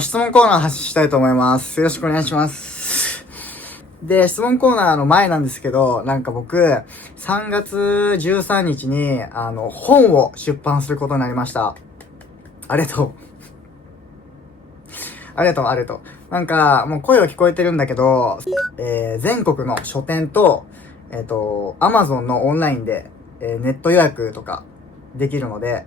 質問コーナー発信したいと思います。よろしくお願いします。で、質問コーナーの前なんですけど、僕、3月13日に、本を出版することになりました。ありがとう。ありがとう、ありがとう。もう声は聞こえてるんだけど、全国の書店と、Amazon のオンラインで、ネット予約とかできるので、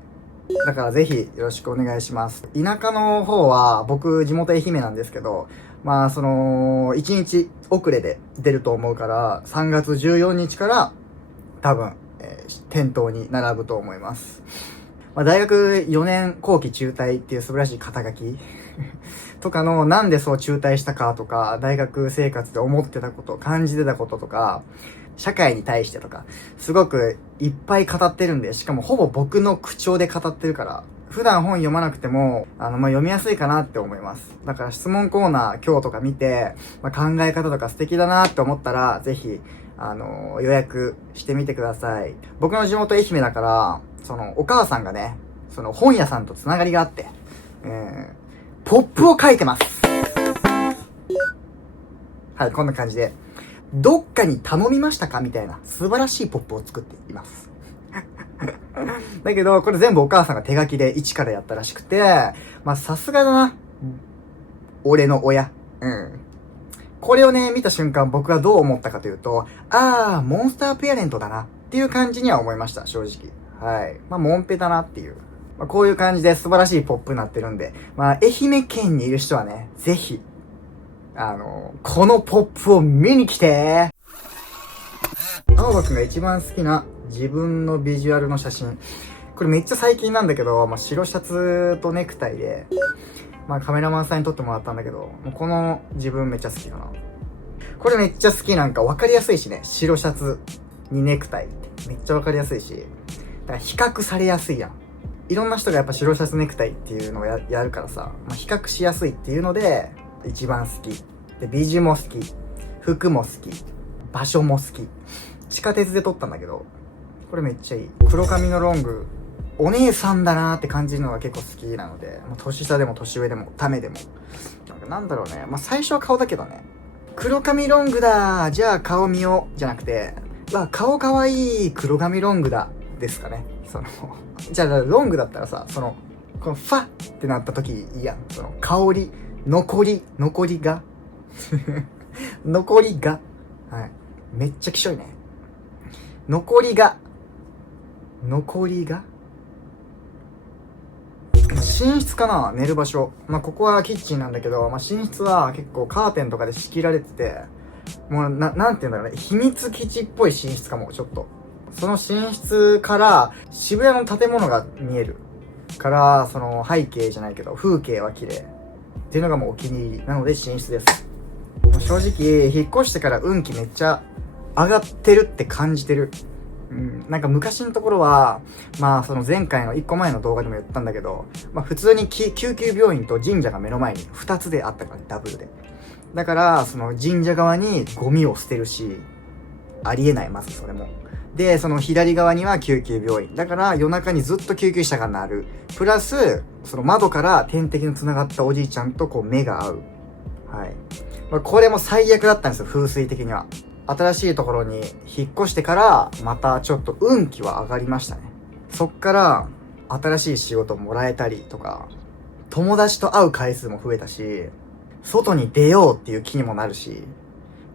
だからぜひよろしくお願いします。田舎の方は、僕、地元愛媛なんですけど、1日遅れで出ると思うから、3月14日から多分、店頭に並ぶと思います。大学4年後期中退っていう素晴らしい肩書きとかの、なんでそう中退したかとか、大学生活で思ってたこと、感じてたこととか、社会に対してとか、すごくいっぱい語ってるんで、しかもほぼ僕の口調で語ってるから、普段本読まなくても、読みやすいかなって思います。だから質問コーナー今日とか見て、考え方とか素敵だなって思ったら、ぜひ、予約してみてください。僕の地元愛媛だから、お母さんがね、本屋さんとつながりがあって、ポップを書いてます。はい、こんな感じで。どっかに頼みましたかみたいな素晴らしいポップを作っています。だけど、これ全部お母さんが手書きで一からやったらしくて、さすがだな。俺の親。これをね、見た瞬間僕はどう思ったかというと、モンスターペアレントだなっていう感じには思いました、正直。はい。モンペだなっていう。こういう感じで素晴らしいポップになってるんで、愛媛県にいる人はね、ぜひ、このポップを見に来て。青葉くんが一番好きな自分のビジュアルの写真。これめっちゃ最近なんだけど、白シャツとネクタイで、カメラマンさんに撮ってもらったんだけど、この自分めっちゃ好きだな。これめっちゃ好き。わかりやすいしね。白シャツにネクタイってめっちゃわかりやすいし、だから比較されやすいやん。いろんな人がやっぱ白シャツネクタイっていうのを やるからさ、比較しやすいっていうので、一番好き。で、美女も好き。服も好き。場所も好き。地下鉄で撮ったんだけど、これめっちゃいい。黒髪のロング。お姉さんだなーって感じるのが結構好きなので、年下でも年上でも、ためでも。なんだろうね。最初は顔だけどね。黒髪ロングだー。じゃあ顔見よう。じゃなくて、顔かわいい。黒髪ロングだ。ですかね。じゃあロングだったらさ、このファってなった時いいやん。香り、残りが残りが。はい。めっちゃきしょいね。残りが。寝室かな、寝る場所。ここはキッチンなんだけど、寝室は結構カーテンとかで仕切られてて、もうなんて言うんだろうね。秘密基地っぽい寝室かも、ちょっと。その寝室から渋谷の建物が見えるから、背景じゃないけど、風景は綺麗。っていうのがもうお気に入り。なので寝室です。正直、引っ越してから運気めっちゃ上がってるって感じてる。昔のところは、前回の1個前の動画でも言ったんだけど、普通に救急病院と神社が目の前に2つであったから、ダブルで。だから、神社側にゴミを捨てるし、ありえない、まずそれも。で、左側には救急病院。だから夜中にずっと救急車が鳴る。プラス、窓から点滴の繋がったおじいちゃんと目が合う。はい。これも最悪だったんですよ、風水的には。新しいところに引っ越してから、またちょっと運気は上がりましたね。そっから、新しい仕事もらえたりとか、友達と会う回数も増えたし、外に出ようっていう気にもなるし、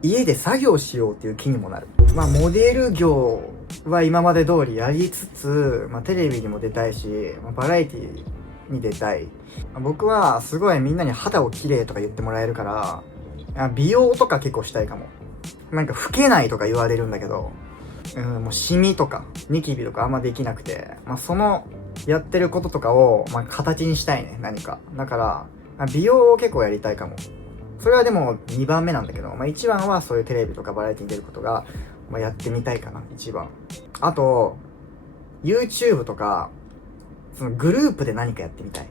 家で作業しようっていう気にもなる。モデル業は今まで通りやりつつ、テレビにも出たいし、バラエティに出たい。僕はすごいみんなに肌を綺麗とか言ってもらえるから、美容とか結構したいかも。老けないとか言われるんだけど、もうシミとか、ニキビとかあんまできなくて、やってることとかを、形にしたいね、何か。だから、美容を結構やりたいかも。それはでも2番目なんだけど、1番はそういうテレビとかバラエティに出ることが、やってみたいかな、1番。あと、YouTube とか、グループで何かやってみたい。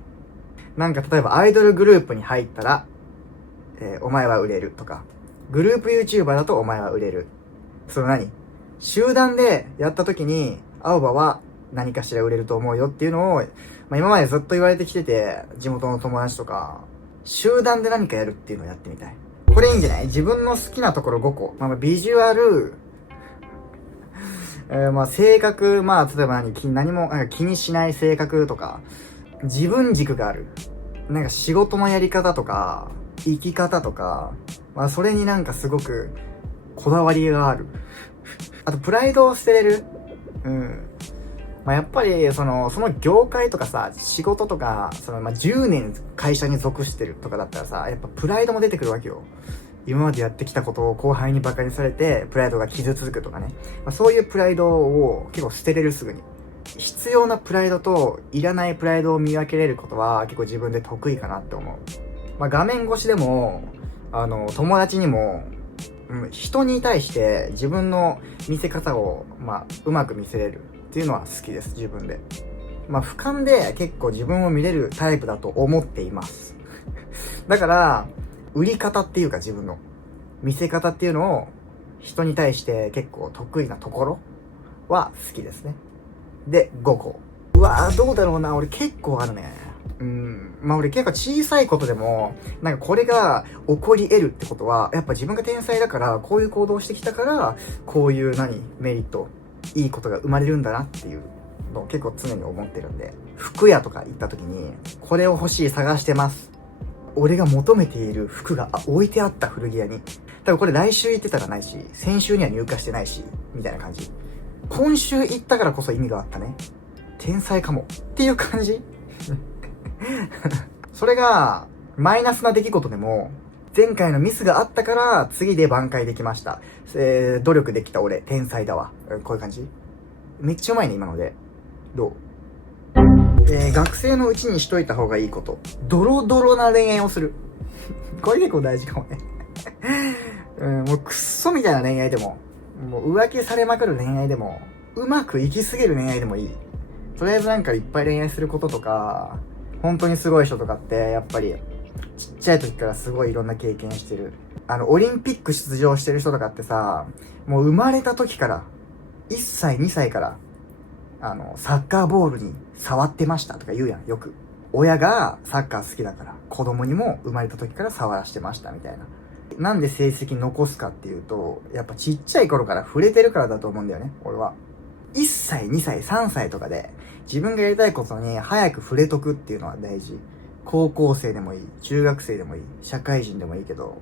例えばアイドルグループに入ったら、お前は売れるとか、グループ YouTuber だとお前は売れる。集団でやった時に、青葉は何かしら売れると思うよっていうのを、今までずっと言われてきてて、地元の友達とか、集団で何かやるっていうのをやってみたい。これいいんじゃない？自分の好きなところ5個。ビジュアル、性格、例えば何も気にしない性格とか、自分軸がある。仕事のやり方とか、生き方とか、それにすごくこだわりがある。あと、プライドを捨てれる。やっぱり、その業界とかさ、仕事とか、10年会社に属してるとかだったらさ、やっぱプライドも出てくるわけよ。今までやってきたことを後輩にバカにされて、プライドが傷つくとかね。そういうプライドを結構捨てれる、すぐに。必要なプライドといらないプライドを見分けれることは結構自分で得意かなって思う。画面越しでも、友達にも、人に対して自分の見せ方を、うまく見せれるっていうのは好きです、自分で。俯瞰で結構自分を見れるタイプだと思っています。だから、売り方っていうか自分の見せ方っていうのを人に対して結構得意なところは好きですね。で、5個。どうだろうな、俺結構あるね。俺結構小さいことでも、これが起こり得るってことは、やっぱ自分が天才だから、こういう行動をしてきたから、こういうメリット、いいことが生まれるんだなっていうのを結構常に思ってるんで、服屋とか行った時に、これを欲しい、探してます。俺が求めている服が置いてあった、古着屋に。多分これ来週行ってたらないし、先週には入荷してないし、みたいな感じ。今週行ったからこそ意味があったね。天才かも。っていう感じそれが、マイナスな出来事でも、前回のミスがあったから、次で挽回できました。努力できた俺、天才だわ。こういう感じ。めっちゃうまいね、今ので。どう？学生のうちにしといた方がいいこと。ドロドロな恋愛をする。これ結構大事かもね。もうクッソみたいな恋愛でも、もう浮気されまくる恋愛でも、うまくいきすぎる恋愛でもいい。とりあえずいっぱい恋愛することとか、本当にすごい人とかって、やっぱり、ちっちゃい時からすごいいろんな経験してる。オリンピック出場してる人とかってさ、もう生まれた時から、1歳、2歳から、サッカーボールに触ってましたとか言うやん、よく。親がサッカー好きだから、子供にも生まれた時から触らしてましたみたいな。なんで成績残すかっていうと、やっぱちっちゃい頃から触れてるからだと思うんだよね、俺は。1歳、2歳、3歳とかで、自分がやりたいことに早く触れとくっていうのは大事。高校生でもいい、中学生でもいい、社会人でもいいけど、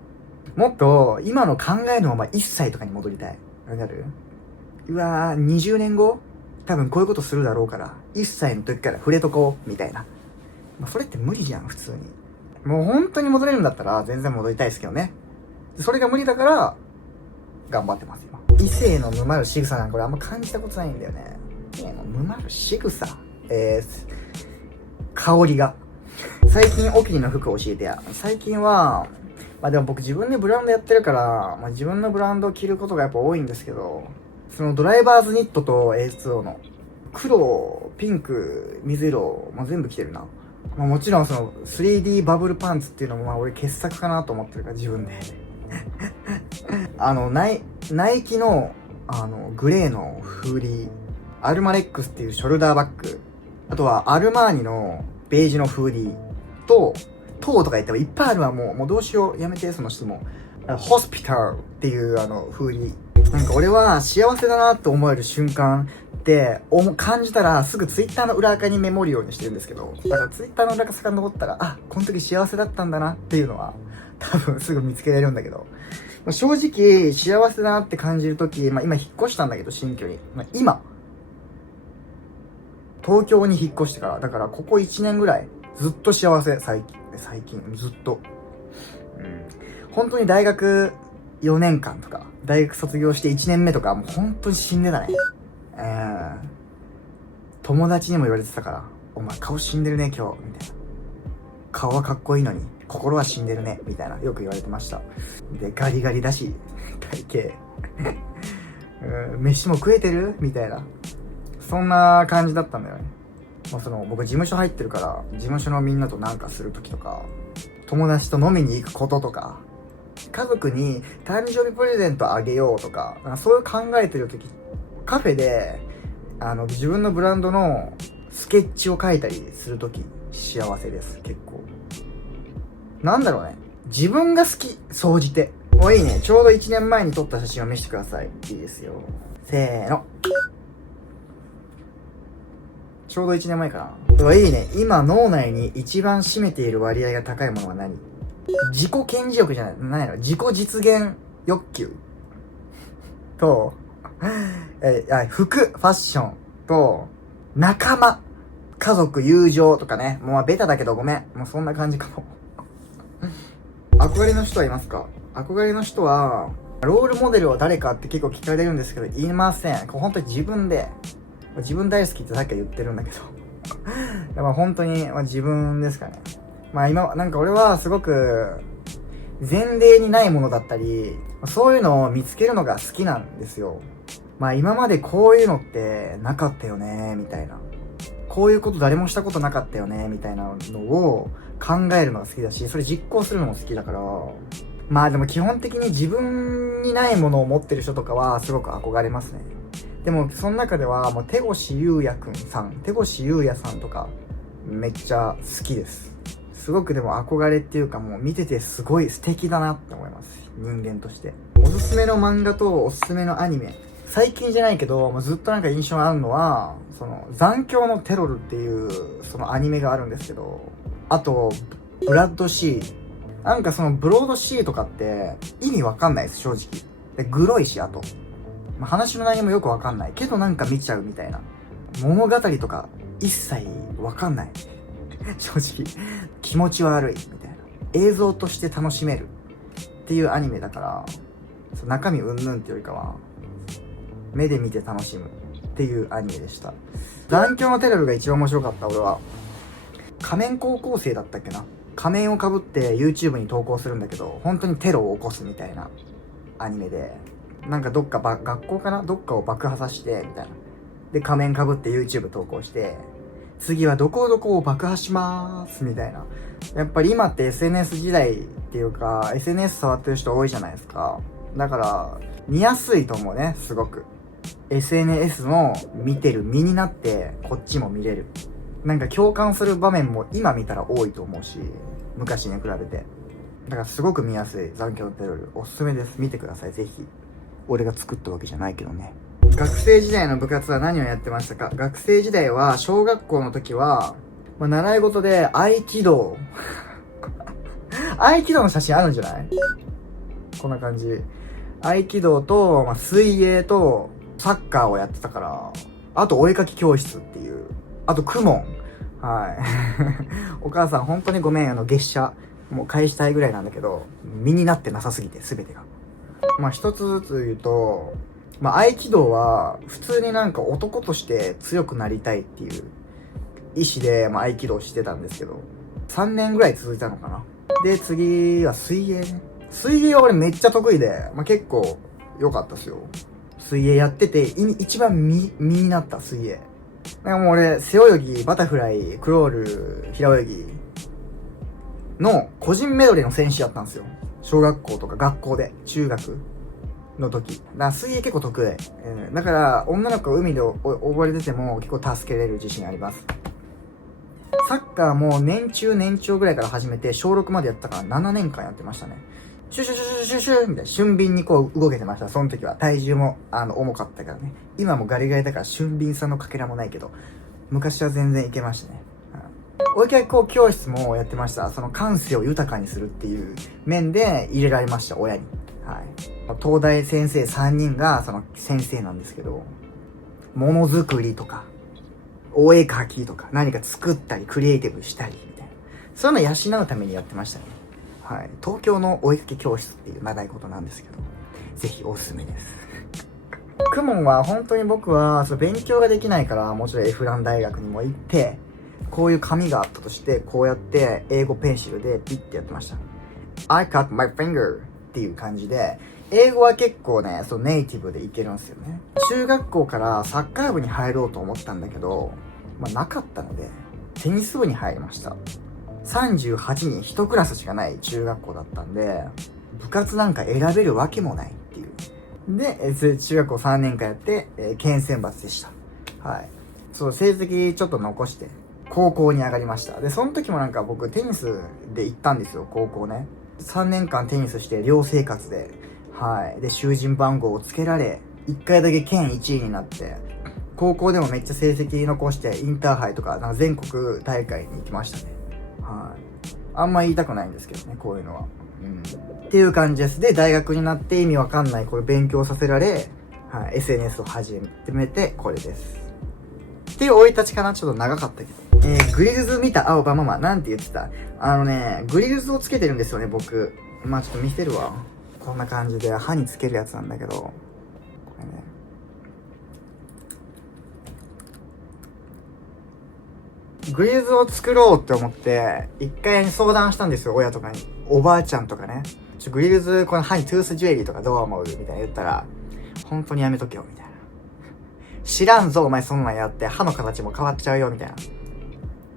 もっと今の考えのまま1歳とかに戻りたい。わかる？20年後多分こういうことするだろうから、1歳の時から触れとこう、みたいな。それって無理じゃん、普通に。もう本当に戻れるんだったら全然戻りたいですけどね。それが無理だから、頑張ってます、今。異性の沼る仕草なんか俺あんま感じたことないんだよね。異性の沼る仕草香りが。最近お気に入りの服を教えてや。最近は、でも僕自分でブランドやってるから、自分のブランドを着ることがやっぱ多いんですけど、そのドライバーズニットと A2O の黒、ピンク、水色、全部着てるな。もちろんその 3D バブルパンツっていうのも俺傑作かなと思ってるから自分で。ナイキのグレーのフーリー、アルマレックスっていうショルダーバッグ、あとはアルマーニのベージュのフーリーと、トーとか言ったらいっぱいあるわ。もうどうしよう。やめて、その質問。ホスピタルっていうフーリー。俺は幸せだなって思える瞬間って感じたらすぐツイッターの裏垢にメモるようにしてるんですけど、だからツイッターの裏垢遡ったら、この時幸せだったんだなっていうのは多分すぐ見つけられるんだけど、正直幸せだなって感じる時、今引っ越したんだけど、新居に。今、東京に引っ越してから、だからここ1年ぐらいずっと幸せ、最近ずっと。本当に大学4年間とか、大学卒業して1年目とか、もう本当に死んでたね。友達にも言われてたから、お前顔死んでるね今日、みたいな。顔はかっこいいのに、心は死んでるね、みたいな、よく言われてました。で、ガリガリだし、体型。飯も食えてるみたいな。そんな感じだったんだよね。僕事務所入ってるから、事務所のみんなとなんかするときとか、友達と飲みに行くこととか、家族に誕生日プレゼントあげようとか、そういう考えてるとき、カフェで、自分のブランドのスケッチを描いたりするとき、幸せです、結構。なんだろうね。自分が好き、総じて。お、いいね。ちょうど1年前に撮った写真を見せてください。いいですよ。せーの。ちょうど1年前かな。お、いいね。今脳内に一番占めている割合が高いものは何？自己顕示欲じゃない。何やろ？自己実現欲求と、服、ファッションと、仲間、家族、友情とかね。もうベタだけどごめん。もうそんな感じかも。憧れの人はいますか？憧れの人は、ロールモデルは誰かって結構聞かれるんですけど、言いません。本当に自分で、自分大好きってさっきは言ってるんだけど。まあ本当に、自分ですかね。まあ今、なんか俺はすごく、前例にないものだったり、そういうのを見つけるのが好きなんですよ。まあ今までこういうのってなかったよね、みたいな。こういうこと誰もしたことなかったよね、みたいなのを考えるのが好きだし、それ実行するのも好きだから、まあでも基本的に自分にないものを持ってる人とかはすごく憧れますね。でもその中ではもう手越優也さんとかめっちゃ好きです。すごくでも憧れっていうかもう見ててすごい素敵だなって思います。人間として。おすすめの漫画とおすすめのアニメ。最近じゃないけど、もうずっとなんか印象あるのは、その残響のテロルっていうそのアニメがあるんですけど、あと、ブラッドシー。なんかそのブロードシーとかって意味わかんないです、正直。で、グロいし、あと。まあ、話の内容もよくわかんない。けどなんか見ちゃうみたいな。物語とか一切わかんない。正直。気持ち悪いみたいな。映像として楽しめるっていうアニメだから、中身うんぬんっていうよりかは、目で見て楽しむっていうアニメでした。残響のテロルが一番面白かった、俺は。仮面高校生だったっけな。仮面を被って YouTube に投稿するんだけど、本当にテロを起こすみたいなアニメで、なんかどっか学校かなどっかを爆破させて、みたいな。で、仮面被って YouTube 投稿して、次はどこどこを爆破しまーす、みたいな。やっぱり今って SNS 時代っていうか、SNS 触ってる人多いじゃないですか。だから、見やすいと思うね、すごく。SNS の見てる身になって、こっちも見れる。なんか共感する場面も今見たら多いと思うし、昔に比べて。だからすごく見やすい残響のテロル。おすすめです。見てください、ぜひ。俺が作ったわけじゃないけどね。学生時代の部活は何をやってましたか？学生時代は、小学校の時は、習い事で合気道。合気道の写真あるんじゃない？こんな感じ。合気道と、水泳と、サッカーをやってたから、あとお絵かき教室っていう。あと、クモン。はい。お母さん、本当にごめん、月謝、もう返したいぐらいなんだけど、身になってなさすぎて、すべてが。一つずつ言うと、合気道は、普通になんか男として強くなりたいっていう意志で、合気道してたんですけど、3年ぐらい続いたのかな。で、次は水泳ね。水泳は俺めっちゃ得意で、結構良かったっすよ。水泳やってて、一番身になった水泳。なんかもう俺、背泳ぎ、バタフライ、クロール、平泳ぎの個人メドレーの選手やったんですよ。小学校とか学校で、中学の時。だから水泳結構得意。だから、女の子が海で溺れてても結構助けれる自信あります。サッカーも年長ぐらいから始めて、小6までやったから7年間やってましたね。シュシュシュシュシュシュみたいな、俊敏にこう動けてました。その時は。体重も、重かったからね。今もガリガリだから俊敏さのかけらもないけど、昔は全然いけましたね。お絵かき教室もやってました。その感性を豊かにするっていう面で入れられました、親に。はい。東大先生3人がその先生なんですけど、ものづくりとか、お絵かきとか、何か作ったり、クリエイティブしたり、みたいな。そういうのを養うためにやってましたね。はい。東京のお絵かき教室っていう習い事なんですけど、ぜひおすすめです。クモンは本当に僕は勉強ができないから、もちろんエフラン大学にも行って、こういう紙があったとして、こうやって英語ペンシルでピッてやってました。I cut my finger っていう感じで、英語は結構ね、ネイティブでいけるんですよね。中学校からサッカー部に入ろうと思ったんだけど、なかったので、テニス部に入りました。38人1クラスしかない中学校だったんで、部活なんか選べるわけもないっていう。で、中学校3年間やって、県選抜でした。はい。成績ちょっと残して、高校に上がりました。で、その時もなんか僕テニスで行ったんですよ、高校ね。3年間テニスして寮生活で、はい。で、囚人番号をつけられ、1回だけ県1位になって、高校でもめっちゃ成績残して、インターハイとか、なんか全国大会に行きましたね。はい。あんま言いたくないんですけどね、こういうのは。っていう感じです。で、大学になって意味わかんないこれ勉強させられ、はい、SNS を始めて、これです。っていう生い立ちかな。ちょっと長かったけど。グリルズ見た青葉ママ、なんて言ってた？グリルズをつけてるんですよね、僕。まあちょっと見せるわ。こんな感じで歯につけるやつなんだけど、これね。グリルズを作ろうって思って、一回相談したんですよ、親とかに。おばあちゃんとかね。グリルズ、この歯にトゥースジュエリーとかどう思うみたいな言ったら、本当にやめとけよ、みたいな。知らんぞ、お前そんなんやって、歯の形も変わっちゃうよ、みたいな。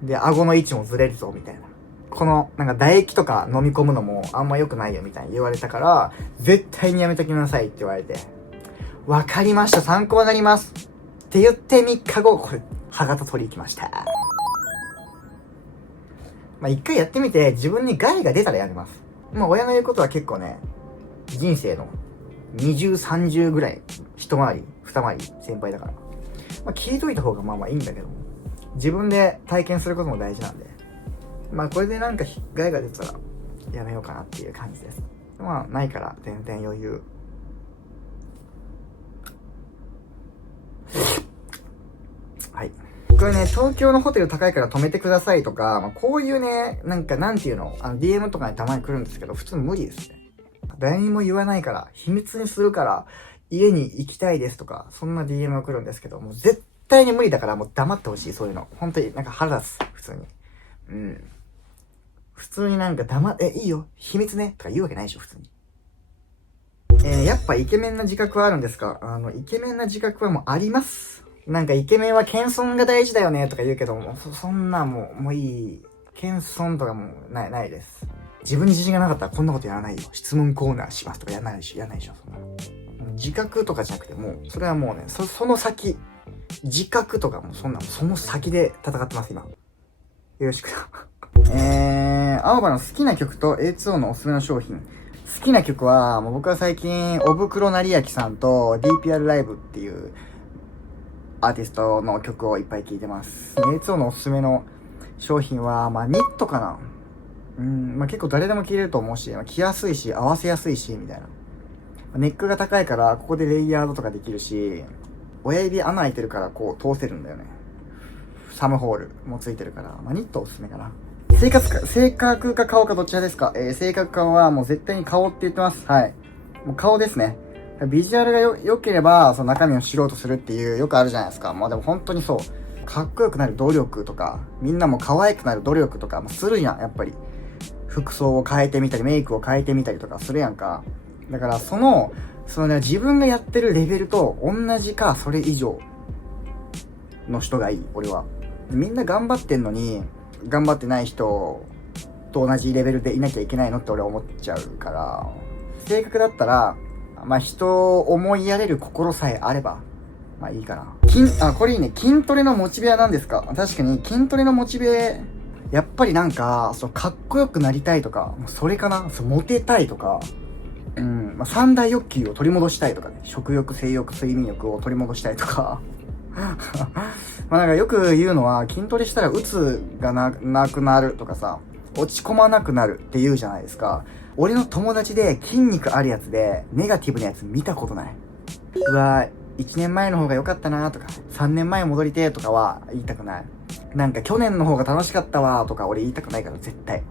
で、顎の位置もずれるぞ、みたいな。この、なんか唾液とか飲み込むのもあんま良くないよ、みたいに言われたから、絶対にやめときなさいって言われて、わかりました、参考になります。って言って3日後、これ、歯型取り行きました。まあ、一回やってみて、自分に害が出たらやめます。まあ、親の言うことは結構ね、人生の20、30ぐらい、一回り、二回り、先輩だから。まあ、聞いといた方がまあまあいいんだけども、自分で体験することも大事なんで、まあ、これでなんか害が出たら、やめようかなっていう感じです。まあ、ないから、全然余裕。はい。これね、東京のホテル高いから泊めてくださいとか、まあ、こういうね、なんかなんていうの、DM とかにたまに来るんですけど、普通無理ですね。誰にも言わないから、秘密にするから、家に行きたいですとか、そんな DM が来るんですけど、もう絶対に無理だからもう黙ってほしい、そういうの。本当になんか腹立つ、普通に。普通になんかいいよ、秘密ね、とか言うわけないでしょ、普通に。やっぱイケメンな自覚はあるんですか？イケメンな自覚はもうあります。なんかイケメンは謙遜が大事だよねとか言うけども、そんなもういい。謙遜とかもうないです。自分に自信がなかったらこんなことやらないよ。質問コーナーしますとかやらないでしょ、そんな。自覚とかじゃなくてもう、それはもうね、その先、自覚とかもそんな、その先で戦ってます、今。よろしく。青葉の好きな曲と A2O のおすすめの商品。好きな曲は、もう僕は最近、おぶくろなりやきさんと DPR ライブっていうアーティストの曲をいっぱい聴いてます。A2O のおすすめの商品は、まあニットかな。まあ結構誰でも着れると思うし、着やすいし、合わせやすいし、みたいな。ネックが高いから、ここでレイヤードとかできるし、親指穴開いてるからこう通せるんだよね。サムホールもついてるから、まあニットおすすめかな。性格か顔かどちらですか？性格かはもう絶対に顔って言ってます。はい。もう顔ですね。ビジュアルが良ければ、その中身を知ろうとするっていう、よくあるじゃないですか。まあでも本当にそう。かっこよくなる努力とか、みんなも可愛くなる努力とか、するやん、やっぱり。服装を変えてみたり、メイクを変えてみたりとかするやんか。だから、そのね、自分がやってるレベルと同じか、それ以上の人がいい、俺は。みんな頑張ってんのに、頑張ってない人と同じレベルでいなきゃいけないのって俺は思っちゃうから、性格だったら、まあ人を思いやれる心さえあれば、まあいいかな。これいいね。筋トレのモチベは何ですか？確かに筋トレのモチベ、やっぱりなんか、かっこよくなりたいとか、それかな？モテたいとか、まあ三大欲求を取り戻したいとかね。食欲、性欲、睡眠欲を取り戻したいとか。まあなんかよく言うのは、筋トレしたら鬱がなくなるとかさ、落ち込まなくなるって言うじゃないですか。俺の友達で筋肉あるやつで、ネガティブなやつ見たことない。うわ1年前の方が良かったなとか、3年前戻りてとかは言いたくない。なんか去年の方が楽しかったわとか俺言いたくないから絶対。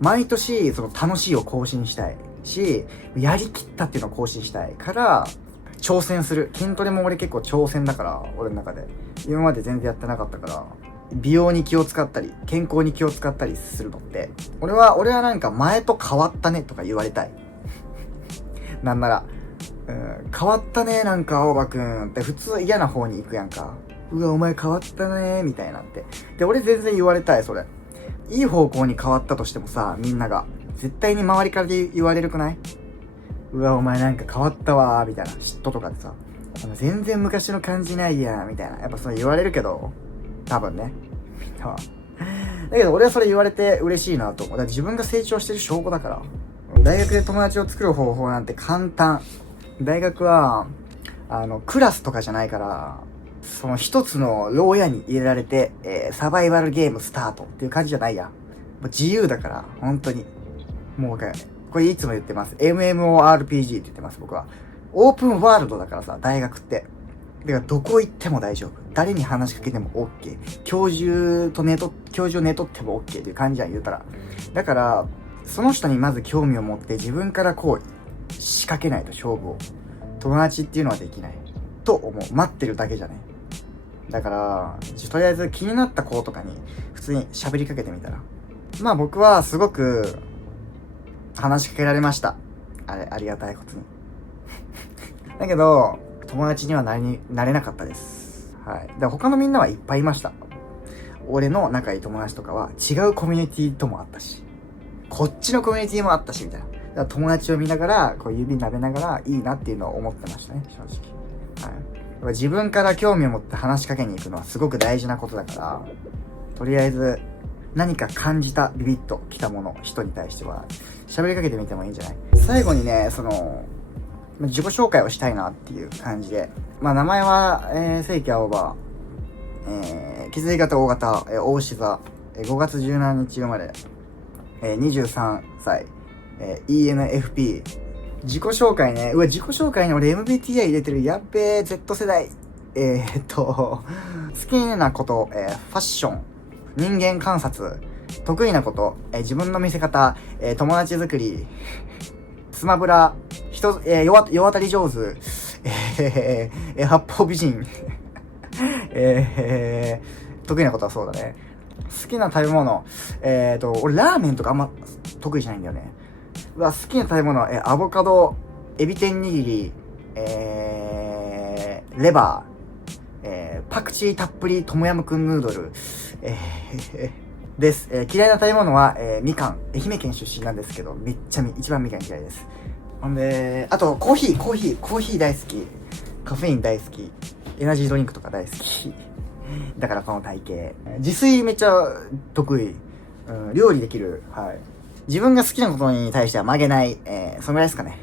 毎年その楽しいを更新したいし、やりきったっていうのを更新したいから、挑戦する。筋トレも俺結構挑戦だから、俺の中で。今まで全然やってなかったから、美容に気を使ったり、健康に気を使ったりするのって、俺はなんか前と変わったねとか言われたい。なんなら、変わったねなんか青葉くんって普通嫌な方に行くやんか。うわ、お前変わったねみたいなって。で、俺全然言われたい、それ。いい方向に変わったとしてもさ、みんなが。絶対に周りからで言われるくない？うわ、お前なんか変わったわーみたいな。嫉妬とかでさ。全然昔の感じないやみたいな。やっぱそう言われるけど、多分ね。みんなは。だけど俺はそれ言われて嬉しいなと思う。だから自分が成長してる証拠だから。大学で友達を作る方法なんて簡単。大学は、クラスとかじゃないから、その一つの牢屋に入れられて、サバイバルゲームスタートっていう感じじゃないやん。もう自由だから、本当に。もうこれいつも言ってます。MMORPG って言ってます、僕は。オープンワールドだからさ、大学って。だからどこ行っても大丈夫。誰に話しかけても OK。教授を寝取っても OK っていう感じじゃん、言うたら。だから、その人にまず興味を持って自分からこう、仕掛けないと勝負を。友達っていうのはできない。と思う。待ってるだけじゃね。だから、とりあえず気になった子とかに普通に喋りかけてみたら。まあ僕はすごく話しかけられました。ありがたいことに。だけど、友達にはなれなかったです。はい。だから他のみんなはいっぱいいました。俺の仲いい友達とかは違うコミュニティともあったし、こっちのコミュニティもあったし、みたいな。だから友達を見ながら、こう指撫べながらいいなっていうのを思ってましたね、正直。はい。自分から興味を持って話しかけに行くのはすごく大事なことだから、とりあえず何か感じたビビッと来たもの、人に対しては喋りかけてみてもいいんじゃない？最後にね、自己紹介をしたいなっていう感じで。まあ名前は、正規青葉、血液型 O 型、大志座、5月17日生まれ、23歳、ENFP。自己紹介ね。自己紹介に俺 MBTI 入れてる。やっべー、Z 世代。好きなこと、ファッション、人間観察、得意なこと、自分の見せ方、友達作り、スマブラ、世渡り上手、八方美人、得意なことはそうだね。好きな食べ物、俺ラーメンとかあんま得意じゃないんだよね。好きな食べ物、アボカド、エビ天握り、レバー、パクチーたっぷりトムヤムクンヌードル、です。嫌いな食べ物は、みかん。愛媛県出身なんですけど、一番みかん嫌いです。ほんで、あと、コーヒー大好き。カフェイン大好き。エナジードリンクとか大好き。だからこの体型。自炊めっちゃ得意。料理できる。はい。自分が好きなことに対しては曲げない。そのぐらいですかね。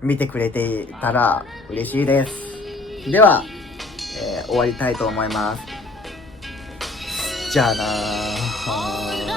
見てくれていたら嬉しいです。では、終わりたいと思います。じゃあなー。